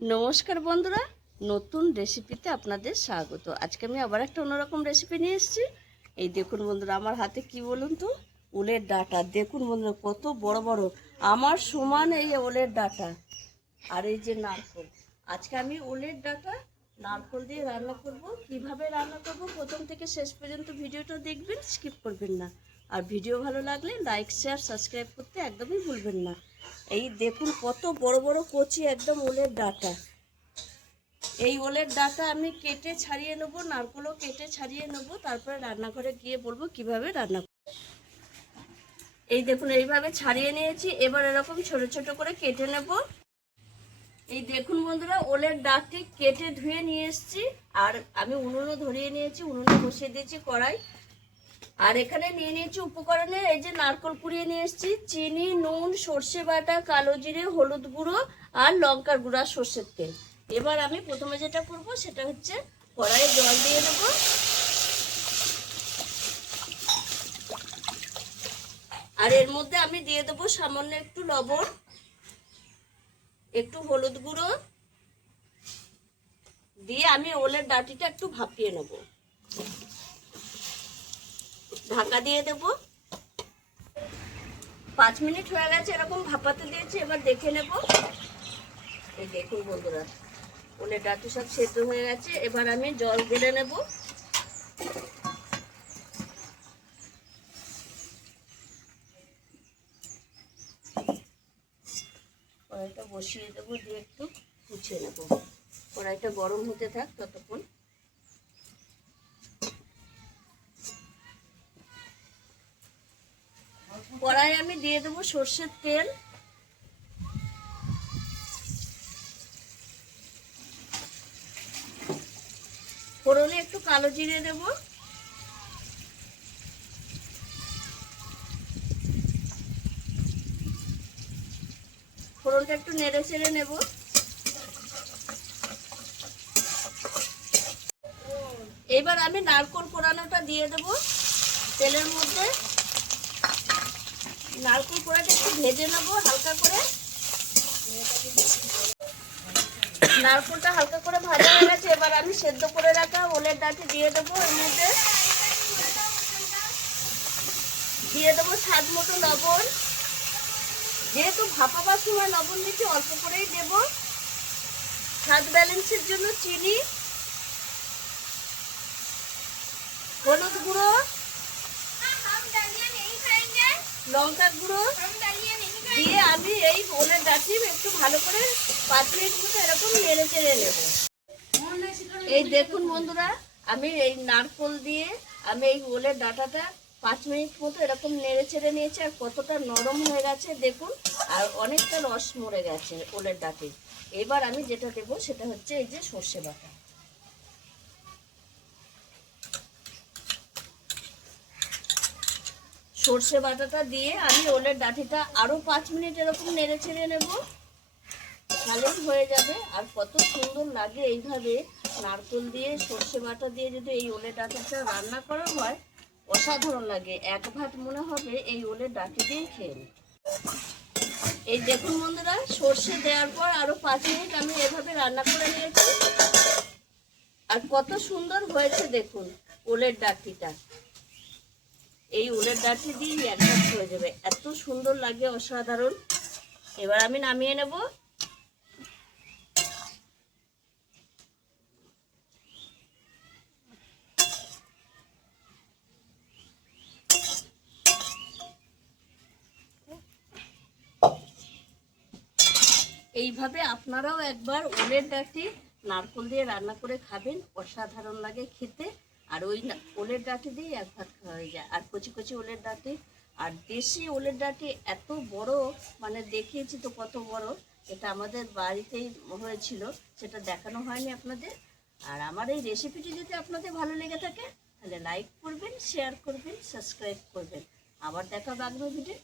নমস্কার বন্ধুরা, নতুন রেসিপিতে আপনাদের স্বাগত। আজকে আমি আবার একটা অন্যরকম রেসিপি নিয়ে এসেছি। এই দেখুন বন্ধুরা, আমার হাতে কি বলুন তো, ওলের ডাঁটা। দেখুন বন্ধুরা, কত বড় বড়, আমার সমান এই ওলের ডাঁটা। আর এই যে নারকেল। আজকে আমি ওলের ডাঁটা নারকেল দিয়ে রান্না করব। কিভাবে রান্না করব প্রথম থেকে শেষ পর্যন্ত ভিডিওটা দেখবেন, স্কিপ করবেন না। আর ভিডিও ভালো লাগলে লাইক শেয়ার সাবস্ক্রাইব করতে একদমই ভুলবেন না। এই দেখুন কত বড় বড় কচি একদম ওলের ডাঁটা। এই ওলের ডাঁটা আমি কেটে ছাড়িয়ে নেব, নারকেলও কেটে ছাড়িয়ে নেব, তারপরে রান্নাঘরে গিয়ে বলবো কিভাবে রান্না। এই দেখুন এইভাবে ছাড়িয়ে নিয়েছি, এবার এরকম ছোট ছোট করে কেটে নেব। এই দেখুন বন্ধুরা, ওলের ডাঁটি কেটে ধুয়ে নিয়ে এসেছি। আর আমি উনুনও ধরিয়ে নিয়েছি, উনুনে বসিয়ে দিয়েছি কড়াই। আর এখানে নিয়ে নিয়েছি উপকরণে, এই যে নারকেল কুড়িয়ে নিয়ে এসেছি, চিনি, নুন, সর্ষে বাটা, কালো জিরে, হলুদ গুঁড়ো আর লঙ্কার গুঁড়া, সর্ষের তেল। এবার আমি প্রথমে যেটা করব সেটা হচ্ছে কড়াইয়ে জল দিয়ে দেব। আর এর মধ্যে আমি দিয়ে দেবো সামান্য একটু লবণ, একটু হলুদ গুঁড়ো দিয়ে আমি ওলের ডাঁটিটা একটু ভাপিয়ে নেব। ঢাকা দিয়ে দেব। 5 মিনিট হয়ে গেছে এরকম ভাপাতে দিয়েছি, এবার দেখে নেব। এই দেখুন বন্ধুরা, ওলের ডাঁটি সব সেদ্ধ হয়ে গেছে। এবার আমি জল ঢেলে নেব। কড়াইটা বসিয়ে দেবো, দিয়ে একটু কুচিয়ে নেব। কড়াইটা গরম হতে থাক ততক্ষণ। কড়াই আমি দিয়ে দেবো সর্ষের তেল। ফোড়নে একটু কালো জিরে দেব। ফোড়নটা একটু নেড়ে চেড়ে নেব। এবার আমি নারকেল কোড়ানোটা দিয়ে দেব তেলের মধ্যে। নারকেল কোড়াটা একটু ভেজে নেব হালকা করে। নারকেলটা হালকা করে ভাজা হয়ে গেছে, এবার আমি সেদ্ধ করে রাখা ওলের ডাঁটি দিয়ে দেবো। এর মধ্যে দিয়ে দেবো স্বাদ মতো লবণ। যেহেতু ভাপাবার সময় লবণ দিচ্ছি, অল্প করেই দেব। স্বাদ ব্যালেন্সের জন্য চিনি, হলুদ গুঁড়ো, লঙ্কার গুঁড়ো দিয়ে আমি এই ওলের ডাঁটি একটু ভালো করে 5 মিনিট মতো এরকম নেড়ে চেড়ে নেব। এই দেখুন বন্ধুরা, আমি এই নারকেল দিয়ে আমি এই ওলের ডাঁটাটা 5 মিনিট মতো এরকম নেড়ে চেড়ে নিয়েছি। আর কতটা নরম হয়ে গেছে দেখুন, আর অনেকটা রস মরে গেছে ওলের ডাঁটি। এবার আমি যেটা দেবো সেটা হচ্ছে এই যে সর্ষে বাটা। সর্ষে বাটাটা দিয়ে আমি ওলের ডাঁটিটা আরও 5 মিনিট এরকম নেড়ে ছেড়ে নেব, তাহলেই হয়ে যাবে। আর কত সুন্দর লাগে এইভাবে নারকেল দিয়ে সর্ষে বাটা দিয়ে যদি এই ওলের ডাঁটিটা রান্না করা হয়, অসাধারণ লাগে। এক ভাত মনে হবে এই ওলের ডাঁটি দিয়েই খেয়ে নিই। এই দেখুন বন্ধুরা, সর্ষে দেওয়ার পর আরও 5 মিনিট আমি এভাবে রান্না করে নিয়েছি। আর কত সুন্দর হয়েছে দেখুন ওলের ডাঁটিটা। এই উলের ডাঁটি দিয়ে একদম হয়ে যাবে, এত সুন্দর লাগে, অসাধারণ। এবার আমি নামিয়ে নেব। এইভাবে আপনারাও একবার ওলের ডাঁটি নারকেল দিয়ে রান্না করে খাবেন, অসাধারণ লাগে খেতে। আর ওই ওলের ডাঁটি দিয়ে এক ভাত খাওয়া হয়ে যায়। আর কচি কচি ওলের ডাঁটি, আর দেশি ওলের ডাঁটি এত বড়, মানে দেখিয়েছি তো কত বড়। এটা আমাদের বাড়িতেই হয়েছিল, সেটা দেখানো হয়নি আপনাদের। আর আমার এই রেসিপিটি যদি আপনাদের ভালো লেগে থাকে তাহলে লাইক করবেন, শেয়ার করবেন, সাবস্ক্রাইব করবেন। আবার দেখা হবে আগামী ভিডিও।